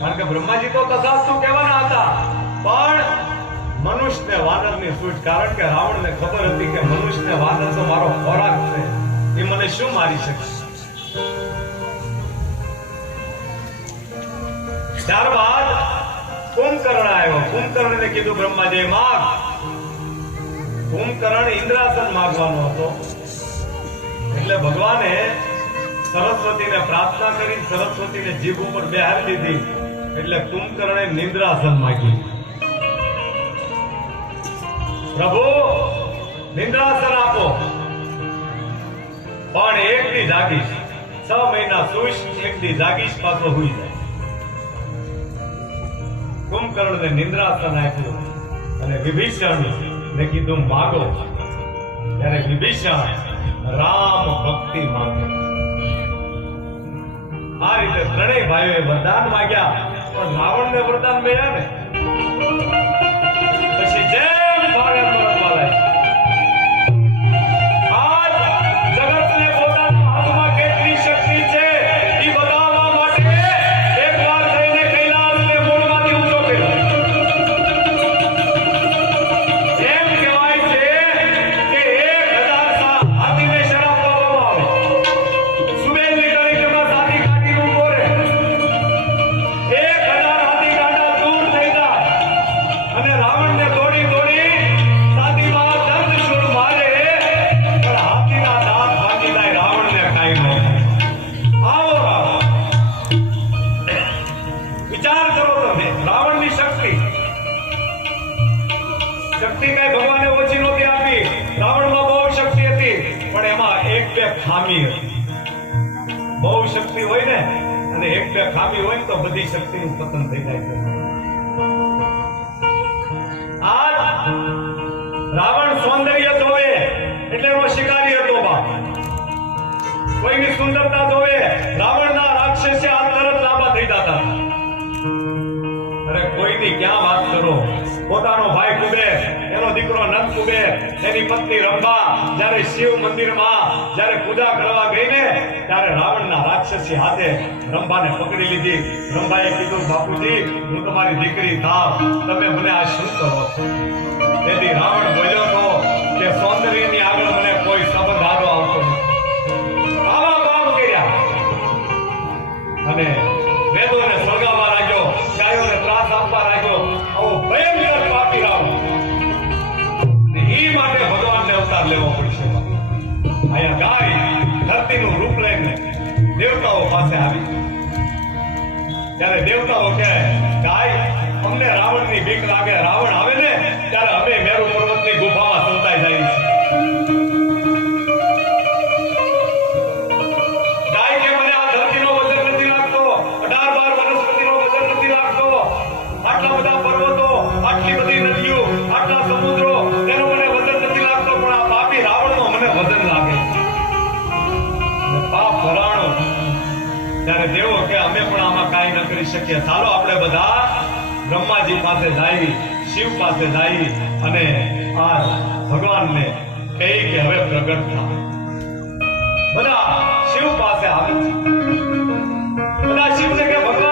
કારણ કે બ્રહ્માજી તો તથાસ્તુ કહેવાના હતા, પણ મનુષ્યને વાનરની સૂઝ, કારણ કે રાવણને ખબર હતી કે મનુષ્યને વાનર તો મારો ખોરાક છે, એ મને શું મારી શકે. ત્યારબાદ કુંભકર્ણ આવ્યો. કુંભકર્ણને કીધું બ્રહ્માજી માગ. કુંભકર્ણ ઇન્દ્રાસન માગવાનો હતો, એટલે ભગવાને સરસ્વતીને પ્રાર્થના કરી, સરસ્વતીને જીભ ઉપર બેહારી દીધી, એટલે કુંભકર્ણે નિંદ્રાસન માગ્યું. પ્રભુ નિંદ્રાસન આપો, પણ એક દી જાગીશ, 6 મહિના સુઈશ, એક દી જાગીશ, પાછો હુઈ જાય. કુંભકર્ણને નિંદ્રાસન આપ્યું અને વિભીષણ ને કીધું માગો. ત્યારે વિભીષણ રામ ભક્તિ માંગે. આ રીતે ત્રણેય ભાઈઓએ વરદાન માંગ્યા, પણ રાવણને વરદાન મળ્યા ને પછી જેમ ભાગે પરતવા લાગ્યા. આજ જગતને પોતાના હાથમાં કેટલી શક્તિ છે એ બતાવવા માટે એકવાર જઈને કૈલાસને મૂળમાંથી ઊંચો કર્યો. એમ કહેવાય છે કે 1000 હાથીને શરાબ પાવામાં આવે, સુબેલની તરીકેમાં સાદી કાઢીને ઊભો રહે, 1000 હાથી કાંટા દૂર થઈ જાય અને રાવણને દોડી દોડી સાદીમાં દંડશૂળ મારે, પણ હાથીના દાંત ભાંગી જાય, રાવણને કાંઈ ન થાય. આવો રાવણ, વિચાર કરો તમે, રાવણની શક્તિ કઈ ભગવાને ઓછી નહોતી આપી. રાવણમાં બહુ શક્તિ હતી, પણ એમાં 1-2 ખામી હતી. બહુ શક્તિ હોય ને અને 1-2 ખામી હોય તો બધી શક્તિનું પતન થઈ જાય છે. આ રાવણ સૌંદર્ય જોવે એટલે એનો શિકારી હતો બાપ. કોઈની સુંદરતા જોવે, રાવણના રાક્ષસે આ તરત લાંબા થઈ જતા. અરે કોઈની ક્યાં વાત કરો, પોતાનો ભાઈ કુબેર, એનો દીકરો નંદ કુબેર, એની પત્ની રંભા જ્યારે શિવ મંદિરમાં જ્યારે પૂજા કરવા ગઈ ને, ત્યારે રાવણના રાક્ષસી હાથે રંભાને પકડી લીધી. રંભાએ કીધું બાપુજી હું તમારી દીકરી થાવ, તમે મને આ શું કરો છો? તેથી રાવણ બોલ્યો તો કે સૌંદર્યની આગળ મને કોઈ સંબંધ હારો આવતો નથી. આવા કામ કર્યા અને વેદોને સળગાવવા લાગ્યો, ગાયોને ત્રાસ આપવા લાગ્યો. આવો ભયંકર પાપી રાવણ. એ માટે ભગવાનને અવતાર લેવો પડશે. અહીંયા ગાય ધરતીનું રૂપ લઈને દેવતાઓ પાસે આવી, ત્યારે દેવતાઓ કહે ગાય અમને રાવણની બીક લાગે, રાવણ આવે ને ત્યારે અમે મેરુ પર્વતની ગુફામાં સંતાઈ જાય છે. ગાય કે મને આ ધરતીનો વજન નથી લાગતો, 18-12 વનસ્પતિનો વજન નથી લાગતો, આટલા બધા પર્વતો, આટલી બધી નદીઓ, આટલા સમુદ્રો, એનો મને વજન નથી લાગતો, પણ આ પાપી રાવણનો મને વજન લાગે. પાપ ભરાણો. ત્યારે દેવો કે અમે પણ આમાં કાંઈ ન કરી શકીએ, ચાલો આપણે બધા બ્રહ્માજી પાસે જઈએ, શિવ પાસે જઈએ અને આ ભગવાનને કહી કે હવે પ્રગટ થાવ. બધા શિવ પાસે આવે છે. બધા શિવને કે ભગવાન